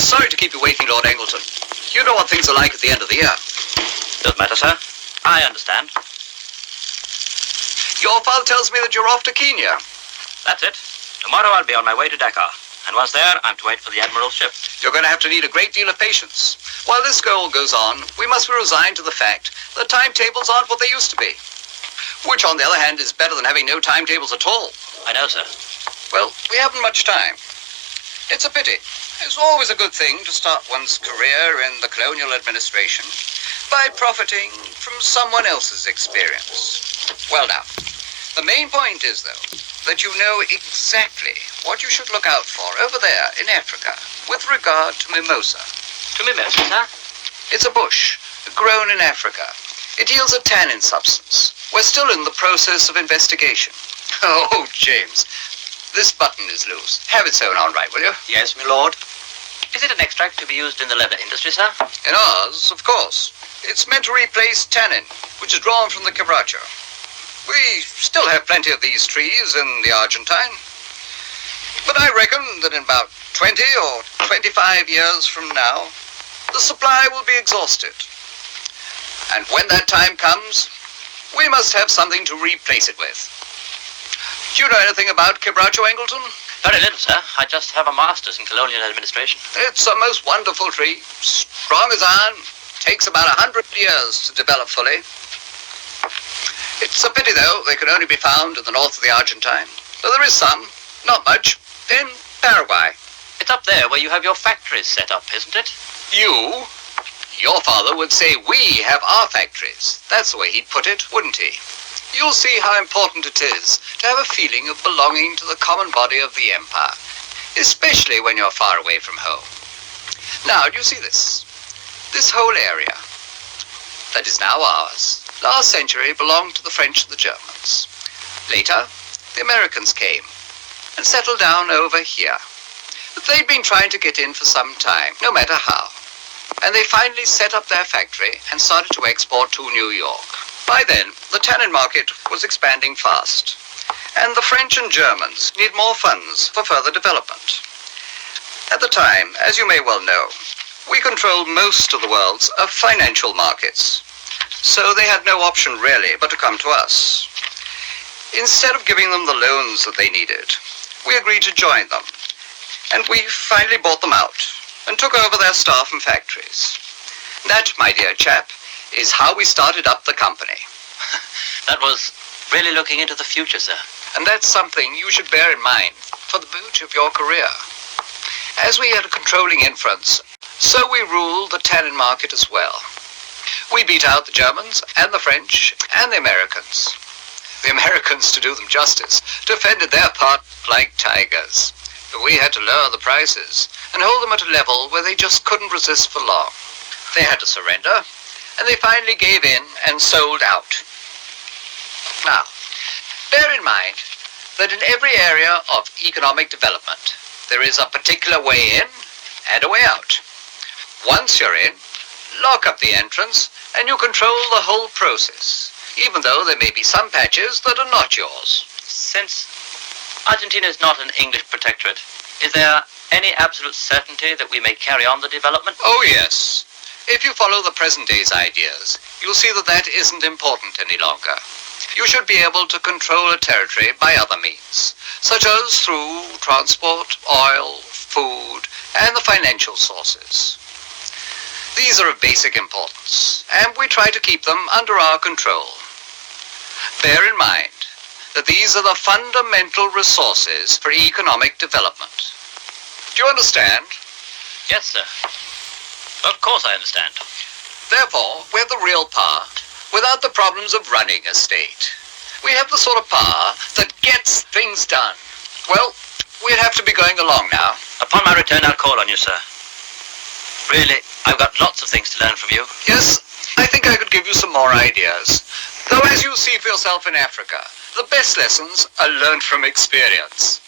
Sorry to keep you waiting, Lord Angleton. You know what things are like at the end of the year. Doesn't matter, sir. I understand. Your father tells me that you're off to Kenya. That's it. Tomorrow I'll be on my way to Dakar. And once there, I'm to wait for the Admiral's ship. You're going to have to need a great deal of patience. While this goal goes on, we must be resigned to the fact that timetables aren't what they used to be. Which, on the other hand, is better than having no timetables at all. I know, sir. Well, we haven't much time. It's a pity. It's always a good thing to start one's career in the colonial administration by profiting from someone else's experience. Well, now, the main point is, though, that you know exactly what you should look out for over there in Africa with regard to mimosa. To mimosa, sir? It's a bush grown in Africa. It yields a tannin substance. We're still in the process of investigation. Oh, James, this button is loose. Have it sewn on right, will you? Yes, my lord. Is it an extract to be used in the leather industry, sir? In ours, of course. It's meant to replace tannin, which is drawn from the quebracho. We still have plenty of these trees in the Argentine. But I reckon that in about 20 or 25 years from now, the supply will be exhausted. And when that time comes, we must have something to replace it with. Do you know anything about quebracho, Angleton? Very little, sir. I just have a master's in colonial administration. It's a most wonderful tree, strong as iron, takes about 100 years to develop fully. It's a pity, though, they can only be found in the north of the Argentine. Though there is some, not much, in Paraguay. It's up there where you have your factories set up, isn't it? Your father would say we have our factories. That's the way he'd put it, wouldn't he? You'll see how important it is to have a feeling of belonging to the common body of the empire, especially when you're far away from home. Now, do you see this? This whole area that is now ours, last century belonged to the French and the Germans. Later, the Americans came and settled down over here. But they'd been trying to get in for some time, no matter how. And they finally set up their factory and started to export to New York. By then, the tannin market was expanding fast, and the French and Germans need more funds for further development. At the time, as you may well know, we controlled most of the world's financial markets, so they had no option really but to come to us. Instead of giving them the loans that they needed, we agreed to join them, and we finally bought them out and took over their staff and factories. That, my dear chap, is how we started up the company. That was really looking into the future, sir. And that's something you should bear in mind for the boot of your career. As we had a controlling influence, so we ruled the tannin market as well. We beat out the Germans and the French and the Americans. The Americans, to do them justice, defended their part like tigers. But we had to lower the prices and hold them at a level where they just couldn't resist for long. They had to surrender, and they finally gave in and sold out. Now, bear in mind that in every area of economic development, there is a particular way in and a way out. Once you're in, lock up the entrance, and you control the whole process, even though there may be some patches that are not yours. Since Argentina is not an English protectorate, is there any absolute certainty that we may carry on the development? Oh, yes. If you follow the present day's ideas, you'll see that that isn't important any longer. You should be able to control a territory by other means, such as through transport, oil, food, and the financial sources. These are of basic importance, and we try to keep them under our control. Bear in mind that these are the fundamental resources for economic development. Do you understand? Yes, sir. Of course I understand. Therefore, we have the real power without the problems of running a state. We have the sort of power that gets things done. Well, we'll have to be going along now. Upon my return, I'll call on you, sir. Really, I've got lots of things to learn from you. Yes, I think I could give you some more ideas. Though as you see for yourself in Africa, the best lessons are learned from experience.